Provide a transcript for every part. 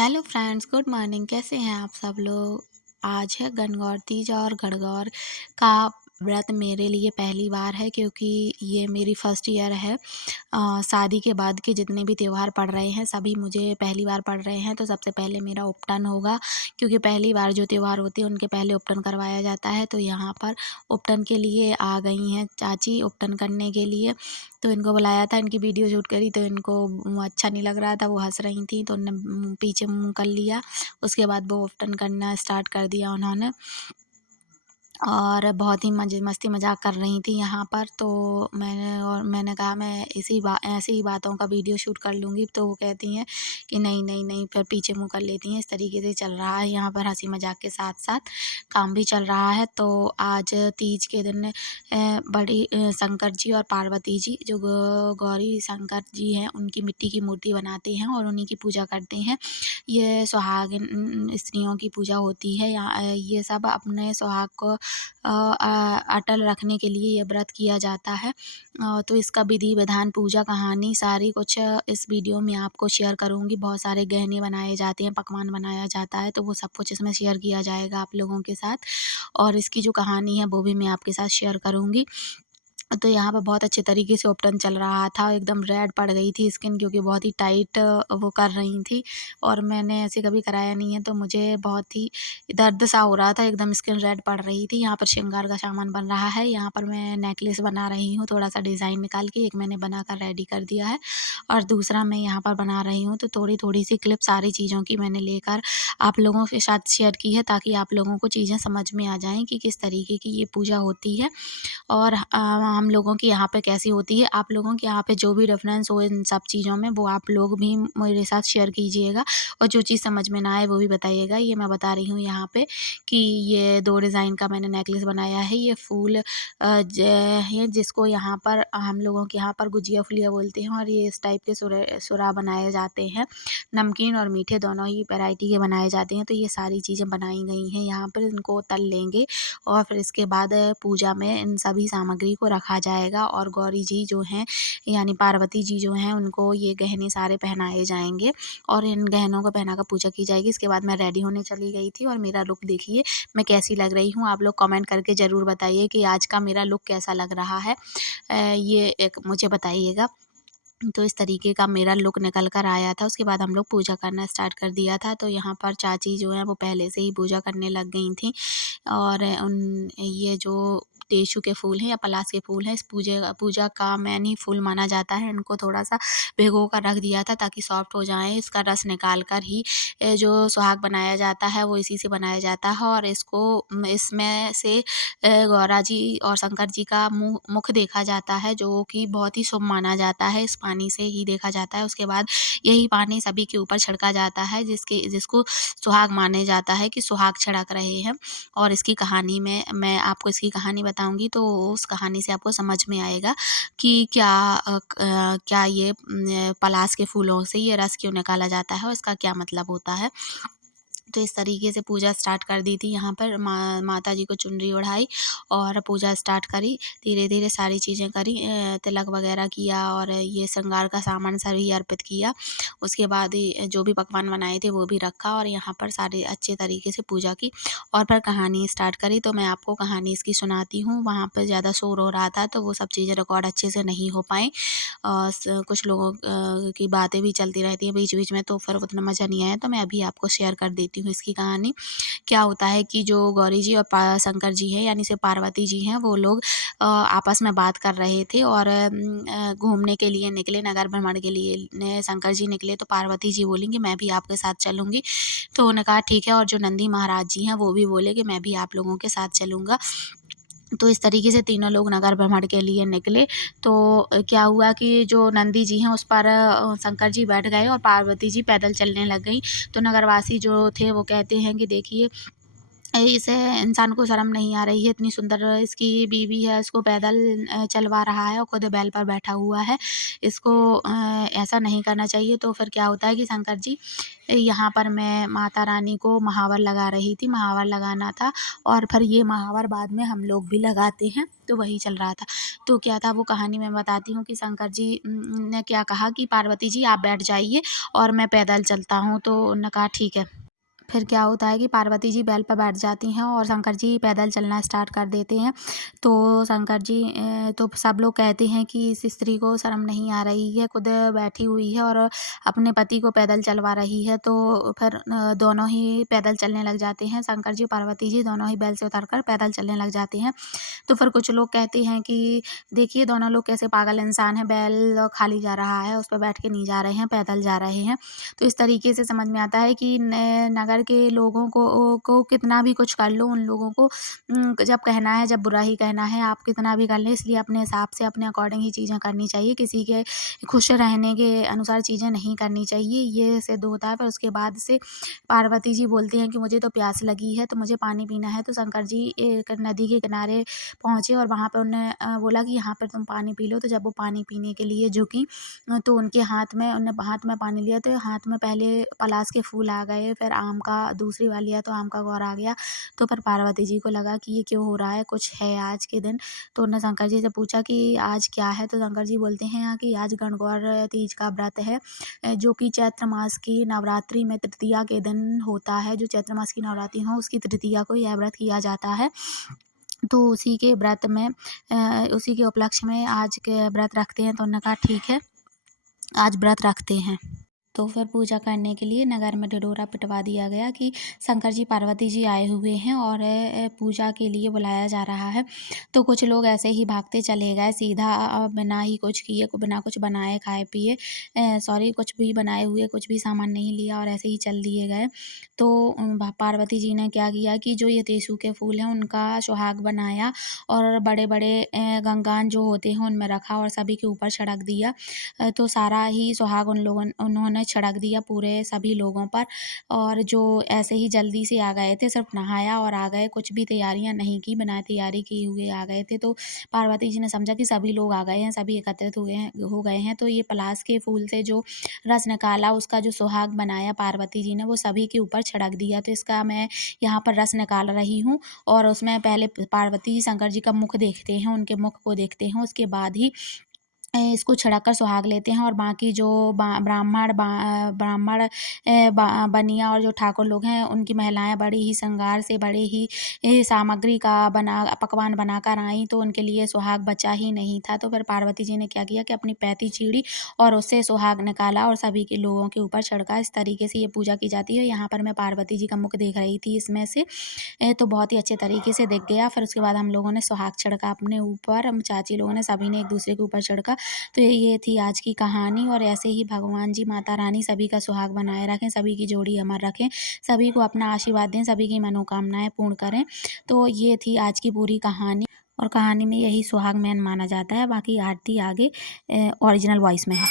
Hello friends, good morning. कैसे हैं आप सब लोग। आज है गणगौर तीज और गणगौर का व्रत मेरे लिए पहली बार है, क्योंकि ये मेरी फर्स्ट ईयर है। शादी के बाद के जितने भी त्यौहार पड़ रहे हैं सभी मुझे पहली बार पड़ रहे हैं। तो सबसे पहले मेरा उपटन होगा, क्योंकि पहली बार जो त्यौहार होते हैं उनके पहले उपटन करवाया जाता है। तो यहाँ पर उपटन के लिए आ गई हैं चाची उपटन करने के लिए। तो इनको बुलाया था, इनकी वीडियो शूट करी तो इनको अच्छा नहीं लग रहा था, वो हंस रही थी तो उन्होंने पीछे मुँह कर लिया। उसके बाद वो उपटन करना स्टार्ट कर दिया उन्होंने, और बहुत ही मज़े मस्ती मज़ाक कर रही थी यहाँ पर। तो मैंने कहा मैं ऐसी ही बातों का वीडियो शूट कर लूँगी। तो वो कहती हैं कि नहीं नहीं नहीं, फिर पीछे मुँह कर लेती हैं। इस तरीके से चल रहा है यहाँ पर, हंसी मज़ाक के साथ साथ काम भी चल रहा है। तो आज तीज के दिन शंकर जी और पार्वती जी, जो गौरी शंकर जी हैं, उनकी मिट्टी की मूर्ति बनाते हैं और उन्हीं की पूजा करते हैं। ये सुहागिन स्त्रियों की पूजा होती है। यहाँ ये सब अपने सुहाग को अटल रखने के लिए ये व्रत किया जाता है। तो इसका विधि विधान, पूजा कहानी सारी कुछ इस वीडियो में आपको शेयर करूँगी। बहुत सारे गहने बनाए जाते हैं, पकवान बनाया जाता है, तो वो सब कुछ इसमें शेयर किया जाएगा आप लोगों के साथ। और इसकी जो कहानी है वो भी मैं आपके साथ शेयर करूँगी। तो यहाँ पे बहुत अच्छे तरीके से उपटन चल रहा था। एकदम रेड पड़ गई थी स्किन, क्योंकि बहुत ही टाइट वो कर रही थी, और मैंने ऐसे कभी कराया नहीं है, तो मुझे बहुत ही दर्द सा हो रहा था। एकदम स्किन रेड पड़ रही थी। यहाँ पर श्रृंगार का सामान बन रहा है। यहाँ पर मैं नेकलेस बना रही हूँ, थोड़ा सा डिज़ाइन निकाल के। एक मैंने बनाकर रेडी कर दिया है और दूसरा मैं यहाँ पर बना रही हूँ। तो थोड़ी-थोड़ी सी क्लिप सारी चीज़ों की मैंने लेकर आप लोगों के साथ शेयर की है, ताकि आप लोगों को चीज़ें समझ में आ जाएँ कि किस तरीके की ये पूजा होती है। और हम लोगों की यहाँ पे कैसी होती है। आप लोगों के यहाँ पे जो भी रेफ़रेंस हो इन सब चीज़ों में, वो आप लोग भी मेरे साथ शेयर कीजिएगा, और जो चीज़ समझ में ना आए वो भी बताइएगा। ये मैं बता रही हूँ यहाँ पे कि ये 2 डिज़ाइन का मैंने नेकलेस बनाया है। ये फूल ज है, जिसको यहाँ पर हम लोगों के यहाँ पर गुजिया फुलिया बोलते हैं, और ये इस टाइप के सुरा बनाए जाते हैं। नमकीन और मीठे दोनों ही वैरायटी के बनाए जाते हैं। तो ये सारी चीज़ें बनाई गई हैं यहाँ पर। इनको तल लेंगे और फिर इसके बाद पूजा में इन सभी सामग्री को रखा जाएगा, और गौरी जी जो हैं, यानी पार्वती जी जो हैं, उनको ये गहने सारे पहनाए जाएंगे और इन गहनों को पहना कर पूजा की जाएगी। इसके बाद मैं रेडी होने चली गई थी, और मेरा लुक देखिए मैं कैसी लग रही हूँ। आप लोग कमेंट करके ज़रूर बताइए कि आज का मेरा लुक कैसा लग रहा है। ये एक मुझे बताइएगा। तो इस तरीके का मेरा लुक निकल कर आया था। उसके बाद हम लोग पूजा करना स्टार्ट कर दिया था। तो यहाँ पर चाची जो हैं वो पहले से ही पूजा करने लग गई थीं, और ये जो टेसू के फूल हैं या पलास के फूल हैं, इस पूजा का मेन ही फूल माना जाता है। इनको थोड़ा-सा भिगो कर रख दिया था ताकि सॉफ्ट हो जाएँ। इसका रस निकाल कर ही जो सुहाग बनाया जाता है वो इसी से बनाया जाता है, और इसमें से गौरा जी और शंकर जी का मुख देखा जाता है, जो कि बहुत ही शुभ माना जाता है। इस पानी से ही देखा जाता है। उसके बाद यही पानी सभी के ऊपर छिड़का जाता है, जिसको सुहाग माने जाता है कि सुहाग छिड़क रहे हैं। और इसकी कहानी में मैं आपको इसकी कहानी बताऊँगी, तो उस कहानी से आपको समझ में आएगा कि क्या ये पलास के फूलों से ये रस क्यों निकाला जाता है और इसका क्या मतलब होता है। तो इस तरीके से पूजा स्टार्ट कर दी थी। यहाँ पर माता जी को चुनरी ओढ़ाई और पूजा स्टार्ट करी। धीरे-धीरे सारी चीज़ें करी, तिलक वगैरह किया और ये श्रृंगार का सामान सभी अर्पित किया। उसके बाद जो भी पकवान बनाए थे वो भी रखा, और यहाँ पर सारे अच्छे तरीके से पूजा की, और फिर कहानी स्टार्ट करी। तो मैं आपको कहानी इसकी सुनाती हूँ। वहाँ पर ज़्यादा शोर हो रहा था, तो वो सब चीज़ें रिकॉर्ड अच्छे से नहीं हो पाईं। कुछ लोगों की बातें भी चलती रहती हैं बीच-बीच में, तो फिर उतना मज़ा नहीं आया। तो मैं अभी आपको शेयर कर देती हूँ इसकी कहानी। क्या होता है कि जो गौरी जी और शंकर जी हैं, यानी से पार्वती जी हैं, वो लोग आपस में बात कर रहे थे, और घूमने के लिए निकले, नगर भ्रमण के लिए शंकर जी निकले, तो पार्वती जी बोली कि मैं भी आपके साथ चलूँगी। तो उन्होंने कहा ठीक है, और जो नंदी महाराज जी हैं वो भी बोले कि मैं भी आप लोगों के साथ चलूँगा। तो इस तरीके से तीनों लोग नगर भ्रमण के लिए निकले। तो क्या हुआ कि जो नंदी जी हैं उस पर शंकर जी बैठ गए और पार्वती जी पैदल चलने लग गईं। तो नगरवासी जो थे वो कहते हैं कि देखिए इसे इंसान को शर्म नहीं आ रही है, इतनी सुंदर इसकी बीवी है, इसको पैदल चलवा रहा है और खुद बैल पर बैठा हुआ है। इसको ऐसा नहीं करना चाहिए। तो फिर क्या होता है कि शंकर जी यहाँ पर मैं माता रानी को महावर लगा रही थी, महावर लगाना था और फिर ये महावर बाद में हम लोग भी लगाते हैं, तो वही चल रहा था। तो क्या था वो कहानी मैं बताती हूँ कि शंकर जी ने क्या कहा कि पार्वती जी आप बैठ जाइए और मैं पैदल चलता हूँ, तो उन्होंने कहा ठीक है। फिर क्या होता है कि पार्वती जी बैल पर बैठ जाती हैं और शंकर जी पैदल चलना स्टार्ट कर देते हैं। तो शंकर जी तो सब लोग कहते हैं कि इस स्त्री को शर्म नहीं आ रही है, खुद बैठी हुई है और अपने पति को पैदल चलवा रही है। तो फिर दोनों ही पैदल चलने लग जाते हैं, शंकर जी पार्वती जी दोनों ही बैल से उतरकर पैदल चलने लग जाते हैं। तो फिर कुछ लोग कहते हैं कि देखिए दोनों लोग कैसे पागल इंसान हैं, बैल खाली जा रहा है, उस पर बैठ के नहीं जा रहे हैं, पैदल जा रहे हैं। तो इस तरीके से समझ में आता है कि नगर के लोगों को कितना भी कुछ कर लो, उन लोगों को जब कहना है, जब बुरा ही कहना है, आप कितना भी कर लें, इसलिए अपने हिसाब से अपने अकॉर्डिंग ही चीज़ें करनी चाहिए। किसी के खुश रहने के अनुसार चीज़ें नहीं करनी चाहिए, ये सिद्ध होता है। फिर उसके बाद से पार्वती जी बोलते हैं कि मुझे तो प्यास लगी है, तो मुझे पानी पीना है। तो शंकर जी एक नदी के किनारे पहुँचे और वहाँ पे उन्होंने बोला कि यहाँ पर तुम पानी पी लो। तो जब वो पानी पीने के लिए झुकी तो उनके हाथ में पानी लिया, तो हाथ में पहले पलाश के फूल आ गए, फिर आम का दूसरी बार लिया तो आम का गौर आ गया। तो फिर पार्वती जी को लगा कि ये क्यों हो रहा है, कुछ है आज के दिन। तो उन्होंने शंकर जी से पूछा कि आज क्या है। तो शंकर जी बोलते हैं कि आज गणगौर तीज का व्रत है, जो कि चैत्र मास की नवरात्रि में तृतीया के दिन होता है। जो चैत्र मास की नवरात्रि हो उसकी तृतीया को यह व्रत किया जाता है। तो उसी के व्रत में उसी के उपलक्ष्य में आज के व्रत रखते हैं। तो उन्होंने कहा ठीक है, आज व्रत रखते हैं। तो फिर पूजा करने के लिए नगर में ढिढोरा पिटवा दिया गया कि शंकर जी पार्वती जी आए हुए हैं और पूजा के लिए बुलाया जा रहा है। तो कुछ लोग ऐसे ही भागते चले गए सीधा, बिना ही कुछ किए, बिना कुछ बनाए खाए पिए, सॉरी कुछ भी बनाए हुए कुछ भी सामान नहीं लिया और ऐसे ही चल दिए गए। तो पार्वती जी ने क्या किया कि जो ये टेसू के फूल हैं उनका सुहाग बनाया और बड़े बड़े गंगान जो होते हैं उनमें रखा और सभी के ऊपर छिड़क दिया। तो सारा ही सुहाग उन्होंने छिड़क दिया पूरे सभी लोगों पर। और जो ऐसे ही जल्दी से आ गए थे, सिर्फ नहाया और आ गए, कुछ भी तैयारियां नहीं की, बिना तैयारी किए हुए आ गए थे। तो पार्वती जी ने समझा कि सभी लोग आ गए हैं, सभी एकत्रित हो गए हैं, तो ये पलाश के फूल से जो रस निकाला, उसका जो सुहाग बनाया पार्वती जी ने, वो सभी के ऊपर छिड़क दिया। तो इसका मैं यहाँ पर रस निकाल रही हूँ और उसमें पहले पार्वती जी शंकर जी का मुख देखते हैं, उनके मुख को देखते हैं, उसके बाद ही इसको छिड़क कर सुहाग लेते हैं। और बाकी जो ब्राह्मण बनिया और जो ठाकुर लोग हैं, उनकी महिलाएं बड़ी ही श्रृंगार से, बड़े ही सामग्री का पकवान बनाकर आई, तो उनके लिए सुहाग बचा ही नहीं था। तो फिर पार्वती जी ने क्या किया कि अपनी पैती चीड़ी और उससे सुहाग निकाला और सभी के लोगों के ऊपर छिड़का। इस तरीके से ये पूजा की जाती है। यहाँ पर मैं पार्वती जी का मुख देख रही थी इसमें से, तो बहुत ही अच्छे तरीके से दिख गया। फिर उसके बाद हम लोगों ने सुहाग छिड़का अपने ऊपर, हम चाची लोगों ने सभी ने एक दूसरे के ऊपर छिड़का। तो ये थी आज की कहानी। और ऐसे ही भगवान जी माता रानी सभी का सुहाग बनाए रखें, सभी की जोड़ी अमर रखें, सभी को अपना आशीर्वाद दें, सभी की मनोकामनाएं पूर्ण करें। तो ये थी आज की पूरी कहानी। और कहानी में यही सुहाग मैन माना जाता है। बाकी आरती आगे ओरिजिनल वॉइस में है।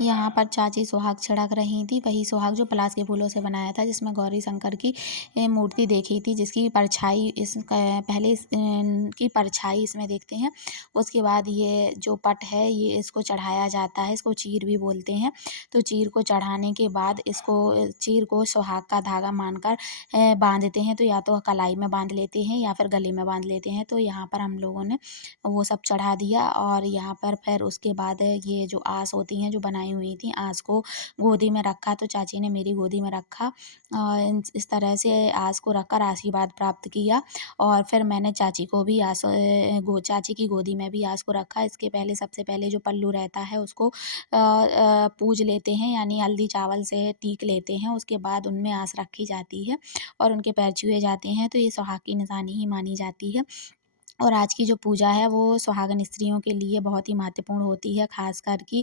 यहाँ पर चाची सुहाग छिड़क रही थी, वही सुहाग जो पलाश के फूलों से बनाया था, जिसमें गौरी शंकर की मूर्ति देखी थी, जिसकी परछाई पहले की परछाई इसमें देखते हैं। उसके बाद ये जो पट है ये इसको चढ़ाया जाता है, इसको चीर भी बोलते हैं। तो चीर को चढ़ाने के बाद इसको चीर को सुहाग का धागा मानकर बांधते हैं, तो या तो कलाई में बांध लेते हैं या फिर गले में बांध लेते हैं। तो यहाँ पर हम लोगों ने वो सब चढ़ा दिया और यहाँ पर फिर उसके बाद ये जो आस होती हैं जो बनाई हुई थी, आस को गोदी में रखा, तो चाची ने मेरी गोदी में रखा। इस तरह से आस को रखकर आशीर्वाद प्राप्त किया और फिर मैंने चाची को भी चाची की गोदी में भी आस को रखा। इसके पहले सबसे पहले जो पल्लू रहता है उसको पूज लेते हैं, यानी हल्दी चावल से टीक लेते हैं। उसके बाद उनमें आस रखी जाती है और उनके पैर छुए जाते हैं, तो ये सुहाग की निशानी ही मानी जाती है। और आज की जो पूजा है वो सुहागन स्त्रियों के लिए बहुत ही महत्वपूर्ण होती है, ख़ासकर कि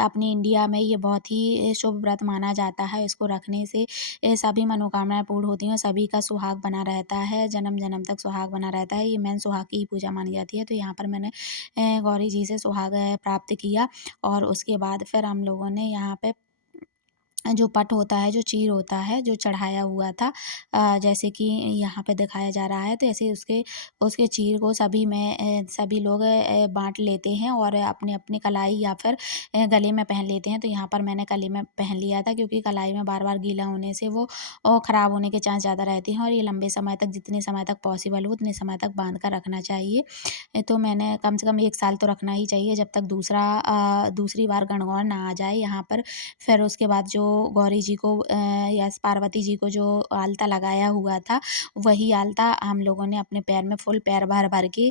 अपने इंडिया में ये बहुत ही शुभ व्रत माना जाता है। इसको रखने से सभी मनोकामनाएँ पूर्ण होती हैं और सभी का सुहाग बना रहता है, जन्म-जन्म तक सुहाग बना रहता है। ये मेन सुहाग की ही पूजा मानी जाती है। तो यहाँ पर मैंने गौरी जी से सुहाग प्राप्त किया और उसके बाद फिर हम लोगों ने यहाँ पे जो पट होता है, जो चीर होता है, जो चढ़ाया हुआ था, जैसे कि यहाँ पे दिखाया जा रहा है, तो ऐसे उसके उसके चीर को सभी लोग बाँट लेते हैं और अपनी-अपनी कलाई या फिर गले में पहन लेते हैं। तो यहाँ पर मैंने गले में पहन लिया था, क्योंकि कलाई में बार-बार गीला होने से वो खराब होने के चांस ज़्यादा रहते हैं और ये लंबे समय तक, जितने समय तक पॉसिबल हो उतने समय तक बाँध कर रखना चाहिए। तो मैंने कम से कम 1 साल तो रखना ही चाहिए, जब तक दूसरी बार गणगौर ना आ जाए यहाँ पर। फिर उसके बाद जो गौरी जी को या पार्वती जी को जो आलता लगाया हुआ था, वही आलता हम लोगों ने अपने पैर में फुल पैर भर-भर के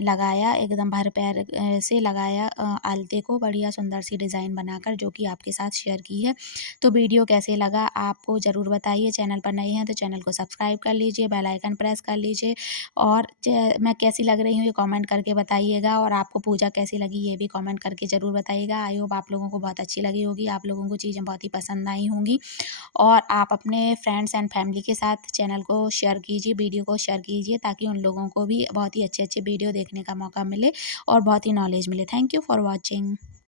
लगाया, एकदम भर पैर से लगाया आलते को, बढ़िया सुंदर सी डिज़ाइन बनाकर, जो कि आपके साथ शेयर की है। तो वीडियो कैसे लगा आपको ज़रूर बताइए। चैनल पर नए हैं तो चैनल को सब्सक्राइब कर लीजिए, बेल आइकन प्रेस कर लीजिए और मैं कैसी लग रही हूँ ये कमेंट करके बताइएगा और आपको पूजा कैसी लगी ये भी कमेंट करके ज़रूर बताइएगा। आई होप आप लोगों को बहुत अच्छी लगी होगी, आप लोगों को चीज़ें बहुत ही पसंद आई होंगी और आप अपने फ्रेंड्स एंड फैमिली के साथ चैनल को शेयर कीजिए, वीडियो को शेयर कीजिए, ताकि उन लोगों को भी बहुत ही अच्छे-अच्छे वीडियो देखने का मौका मिले और बहुत ही नॉलेज मिले। Thank you for watching.